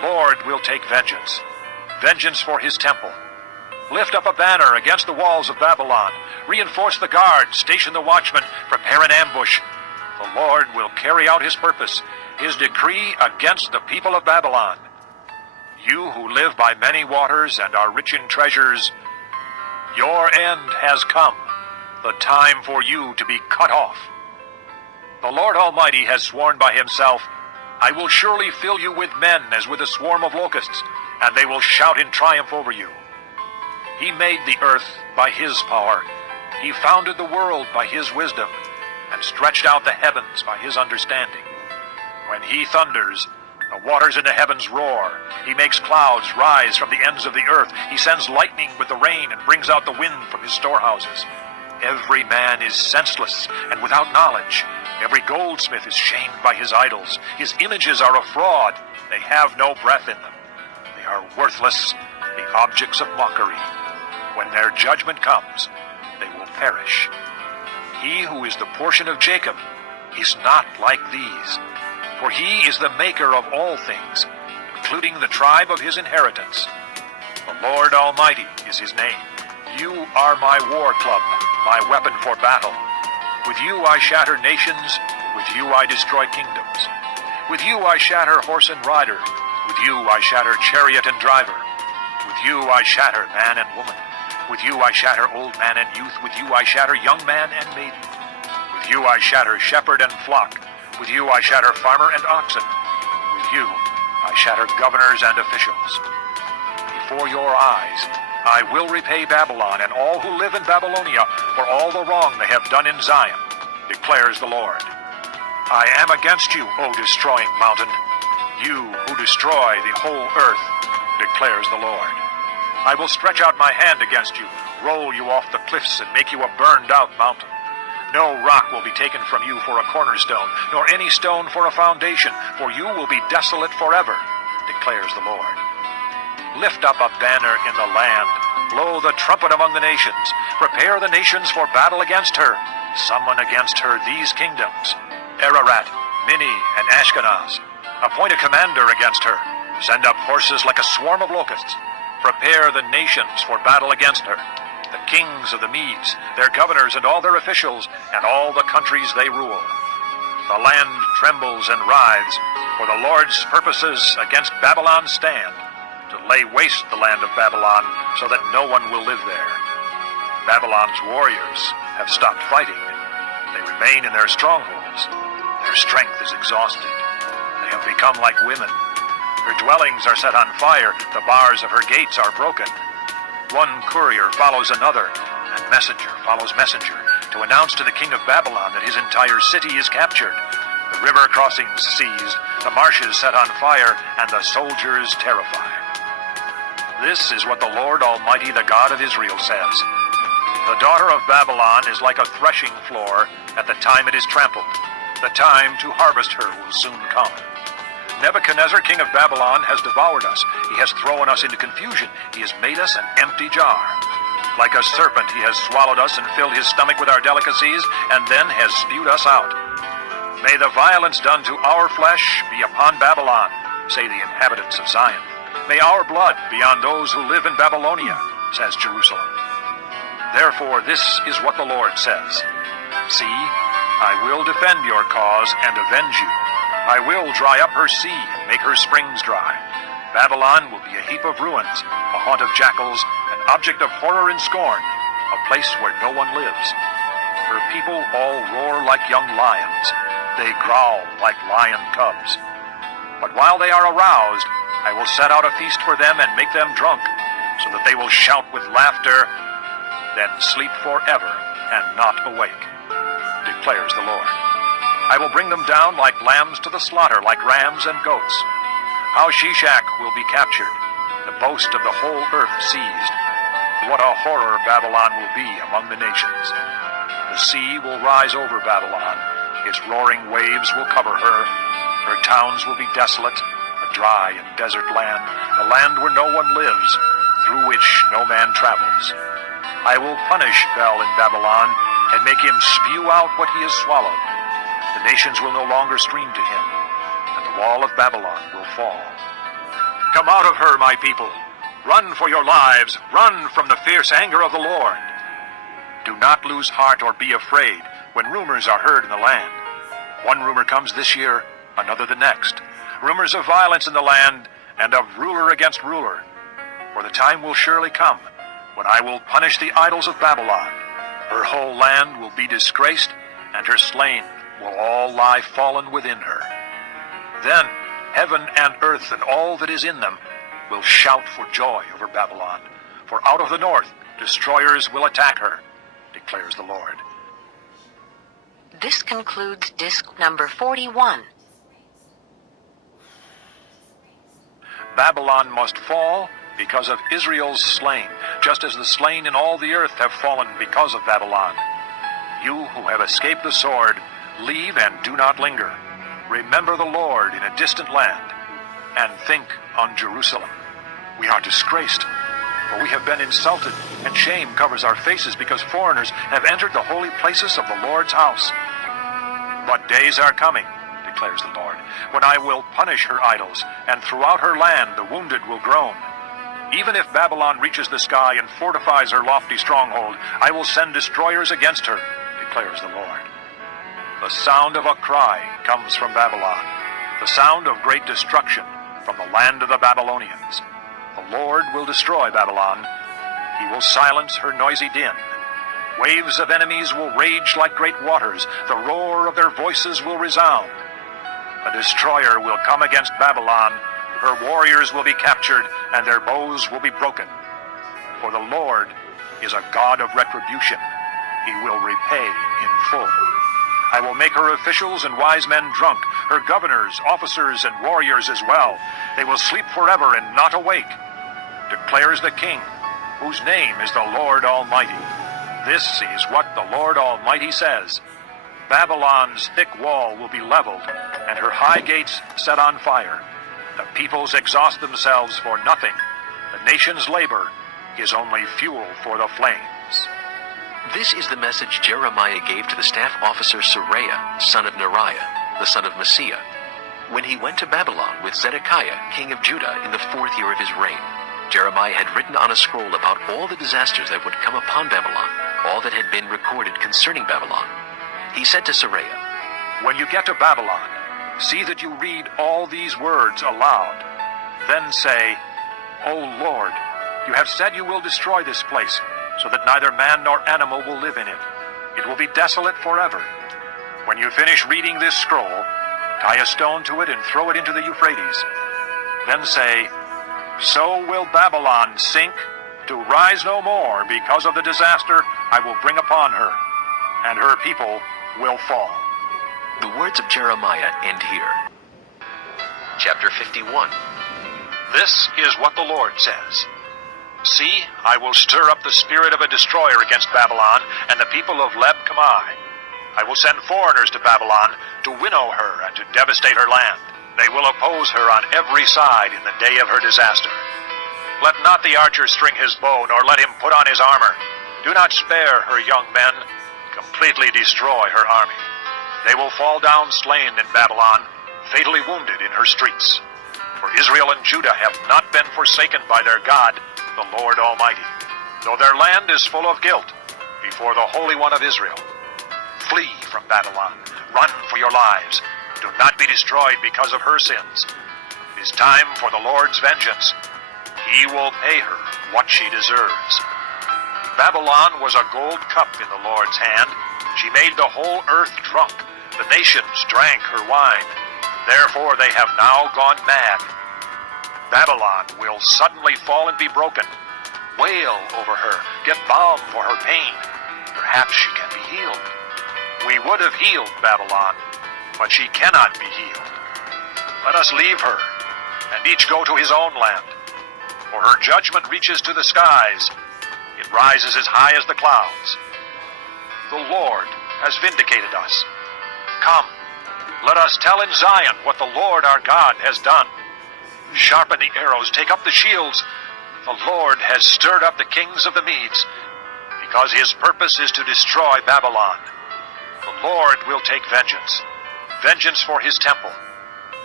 Lord will take vengeance. Vengeance for his temple. Lift up a banner against the walls of Babylon. Reinforce the guard. Station the watchmen. Prepare an ambush. The Lord will carry out his purpose, his decree against the people of Babylon. You who live by many waters and are rich in treasures, your end has come, the time for you to be cut off. The Lord Almighty has sworn by himself, I will surely fill you with men as with a swarm of locusts, and they will shout in triumph over you. He made the earth by his power. He founded the world by his wisdom, and stretched out the heavens by his understanding. When he thunders, the waters in the heavens roar. He makes clouds rise from the ends of the earth. He sends lightning with the rain and brings out the wind from his storehouses. Every man is senseless and without knowledge. Every goldsmith is shamed by his idols. His images are a fraud. They have no breath in them. They are worthless, the objects of mockery. When their judgment comes, they will perish. He who is the portion of Jacob is not like these, for he is the maker of all things, including the tribe of his inheritance. The Lord Almighty is his name. You are my war club, my weapon for battle. With you I shatter nations, with you I destroy kingdoms. With you I shatter horse and rider, with you I shatter chariot and driver. With you I shatter man and woman. With you I shatter old man and youth. With you I shatter young man and maiden. With you I shatter shepherd and flock. With you I shatter farmer and oxen. With you I shatter governors and officials. Before your eyes I will repay Babylon and all who live in Babylonia for all the wrong they have done in Zion, declares the Lord. I am against you, O destroying mountain, you who destroy the whole earth, declares the Lord. I will stretch out my hand against you, roll you off the cliffs, and make you a burned-out mountain. No rock will be taken from you for a cornerstone, nor any stone for a foundation, for you will be desolate forever, declares the Lord. Lift up a banner in the land, blow the trumpet among the nations, prepare the nations for battle against her, summon against her these kingdoms, Ararat, Minni, and Ashkenaz. Appoint a commander against her, send up horses like a swarm of locusts. Prepare the nations for battle against her, the kings of the Medes, their governors and all their officials, and all the countries they rule. The land trembles and writhes, for the Lord's purposes against Babylon stand, to lay waste the land of Babylon, so that no one will live there. Babylon's warriors have stopped fighting. They remain in their strongholds. Their strength is exhausted. They have become like women. Her dwellings are set on fire. The bars of her gates are broken. One courier follows another, and messenger follows messenger, to announce to the king of Babylon that his entire city is captured, the river crossings seized, the marshes set on fire, and the soldiers terrified. This is what the Lord Almighty, the God of Israel, says. The daughter of Babylon is like a threshing floor at the time it is trampled. The time to harvest her will soon come. Nebuchadnezzar, king of Babylon, has devoured us. He has thrown us into confusion. He has made us an empty jar. Like a serpent, he has swallowed us and filled his stomach with our delicacies, and then has spewed us out. May the violence done to our flesh be upon Babylon, say the inhabitants of Zion. May our blood be on those who live in Babylonia, says Jerusalem. Therefore, this is what the Lord says. See, I will defend your cause and avenge you. I will dry up her sea and make her springs dry. Babylon will be a heap of ruins, a haunt of jackals, an object of horror and scorn, a place where no one lives. Her people all roar like young lions. They growl like lion cubs. But while they are aroused, I will set out a feast for them and make them drunk, so that they will shout with laughter, then sleep forever and not awake, declares the Lord. I will bring them down like lambs to the slaughter, like rams and goats. How Shishak will be captured, the boast of the whole earth seized. What a horror Babylon will be among the nations. The sea will rise over Babylon. Its roaring waves will cover her. Her towns will be desolate, a dry and desert land, a land where no one lives, through which no man travels. I will punish Bel in Babylon and make him spew out what he has swallowed. The nations will no longer stream to him, and the wall of Babylon will fall. Come out of her, my people. Run for your lives. Run from the fierce anger of the Lord. Do not lose heart or be afraid when rumors are heard in the land. One rumor comes this year, another the next. Rumors of violence in the land and of ruler against ruler. For the time will surely come when I will punish the idols of Babylon. Her whole land will be disgraced, and her slain will all lie fallen within her. Then heaven and earth and all that is in them will shout for joy over Babylon. For out of the north destroyers will attack her, declares the Lord. This concludes disc number 41. Babylon must fall because of Israel's slain, just as the slain in all the earth have fallen because of Babylon. You who have escaped the sword, leave and do not linger. Remember the Lord in a distant land, and think on Jerusalem. We are disgraced, for we have been insulted, and shame covers our faces because foreigners have entered the holy places of the Lord's house. But days are coming, declares the Lord, when I will punish her idols, and throughout her land the wounded will groan. Even if Babylon reaches the sky and fortifies her lofty stronghold, I will send destroyers against her, declares the Lord. The sound of a cry comes from Babylon, the sound of great destruction from the land of the Babylonians. The Lord will destroy Babylon. He will silence her noisy din. Waves of enemies will rage like great waters. The roar of their voices will resound. A destroyer will come against Babylon. Her warriors will be captured, and their bows will be broken. For the Lord is a God of retribution. He will repay in full. I will make her officials and wise men drunk, her governors, officers, and warriors as well. They will sleep forever and not awake, declares the King, whose name is the Lord Almighty. This is what the Lord Almighty says. Babylon's thick wall will be leveled, and her high gates set on fire. The peoples exhaust themselves for nothing. The nation's labor is only fuel for the flames. This is the message Jeremiah gave to the staff officer Seraiah, son of Neriah, the son of Messiah, when he went to Babylon with Zedekiah, king of Judah, in the 4th year of his reign. Jeremiah had written on a scroll about all the disasters that would come upon Babylon, all that had been recorded concerning Babylon. He said to Seraiah, When you get to Babylon, see that you read all these words aloud. Then say, O Lord, you have said you will destroy this place, so that neither man nor animal will live in it. It will be desolate forever. When you finish reading this scroll, tie a stone to it and throw it into the Euphrates. Then say, So will Babylon sink, to rise no more because of the disaster I will bring upon her, and her people will fall. The words of Jeremiah end here. Chapter 51. This is what the Lord says. See, I will stir up the spirit of a destroyer against Babylon and the people of Leb-Kamai. I will send foreigners to Babylon to winnow her and to devastate her land. They will oppose her on every side in the day of her disaster. Let not the archer string his bow, nor let him put on his armor. Do not spare her young men. Completely destroy her army. They will fall down slain in Babylon, fatally wounded in her streets. For Israel and Judah have not been forsaken by their God, the Lord Almighty, though their land is full of guilt before the Holy One of Israel. Flee from Babylon. Run for your lives. Do not be destroyed because of her sins. It is time for the Lord's vengeance. He will pay her what she deserves. Babylon was a gold cup in the Lord's hand. She made the whole earth drunk. The nations drank her wine. Therefore they have now gone mad. Babylon will suddenly fall and be broken. Wail over her. Get balm for her pain. Perhaps she can be healed. We would have healed Babylon, but she cannot be healed. Let us leave her, and each go to his own land. For her judgment reaches to the skies. It rises as high as the clouds. The Lord has vindicated us. Come, let us tell in Zion what the Lord our God has done. Sharpen the arrows, take up the shields. The Lord has stirred up the kings of the Medes, because his purpose is to destroy Babylon. The Lord will take vengeance for his temple.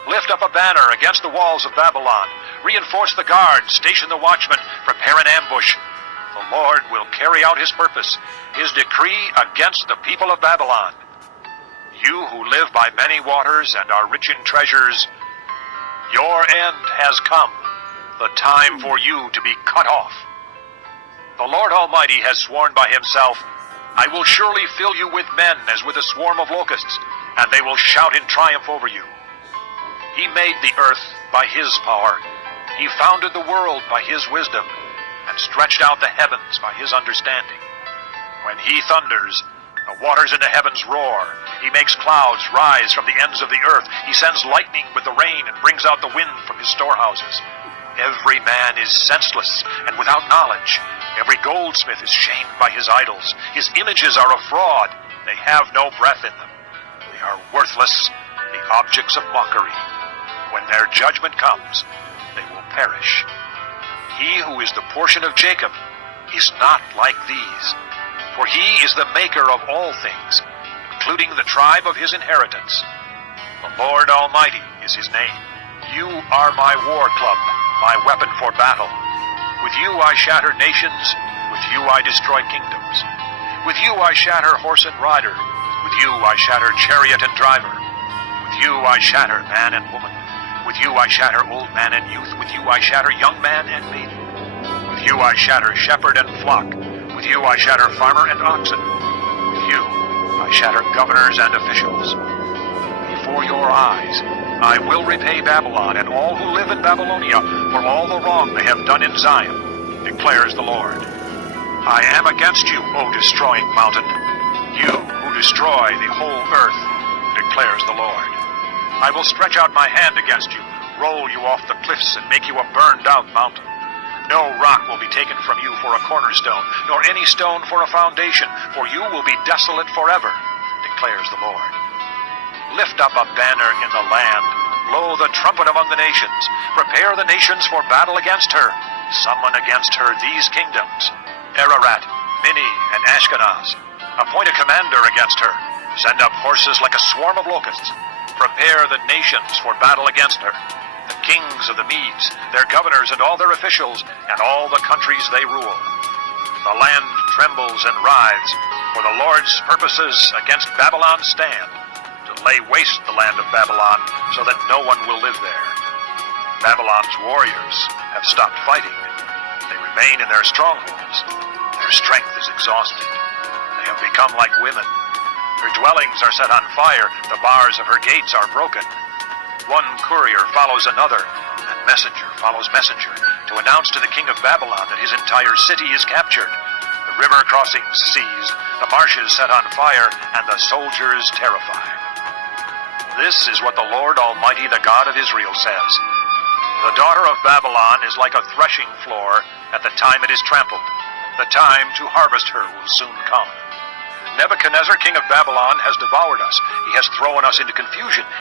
Lift up a banner against the walls of Babylon. Reinforce the guards, station the watchmen, prepare an ambush. The Lord will carry out his purpose, his decree against the people of Babylon. You who live by many waters and are rich in treasures, your end has come, the time for you to be cut off. The Lord Almighty has sworn by himself, I will surely fill you with men as with a swarm of locusts, and they will shout in triumph over you. He made the earth by his power. He founded the world by his wisdom, and stretched out the heavens by his understanding. When he thunders, the waters in the heavens roar. He makes clouds rise from the ends of the earth. He sends lightning with the rain and brings out the wind from his storehouses. Every man is senseless and without knowledge. Every goldsmith is shamed by his idols. His images are a fraud. They have no breath in them. They are worthless, the objects of mockery. When their judgment comes, they will perish. He who is the portion of Jacob is not like these, for he is the maker of all things, including the tribe of his inheritance. The Lord Almighty is his name. You are my war club, my weapon for battle. With you I shatter nations, with you I destroy kingdoms. With you I shatter horse and rider, with you I shatter chariot and driver. With you I shatter man and woman. With you I shatter old man and youth. With you I shatter young man and maiden. With you I shatter shepherd and flock. With you I shatter farmer and oxen. With you I shatter governors and officials. Before your eyes I will repay Babylon and all who live in Babylonia for all the wrong they have done in Zion, declares the Lord. I am against you, O destroying mountain, you who destroy the whole earth, declares the Lord. I will stretch out my hand against you, roll you off the cliffs, and make you a burned-out mountain. No rock will be taken from you for a cornerstone, nor any stone for a foundation, for you will be desolate forever, declares the Lord. Lift up a banner in the land, blow the trumpet among the nations, prepare the nations for battle against her, summon against her these kingdoms, Ararat, Minni, and Ashkenaz. Appoint a commander against her, send up horses like a swarm of locusts. Prepare the nations for battle against her, the kings of the Medes, their governors and all their officials, and all the countries they rule. The land trembles and writhes, for the Lord's purposes against Babylon stand, to lay waste the land of Babylon, so that no one will live there. Babylon's warriors have stopped fighting. They remain in their strongholds. Their strength is exhausted. They have become like women. Her dwellings are set on fire, the bars of her gates are broken. One courier follows another, and messenger follows messenger, to announce to the king of Babylon that his entire city is captured, the river crossings seized, the marshes set on fire, and the soldiers terrified. This is what the Lord Almighty, the God of Israel, says. The daughter of Babylon is like a threshing floor at the time it is trampled. The time to harvest her will soon come. Nebuchadnezzar, king of Babylon, has devoured us. He has thrown us into confusion.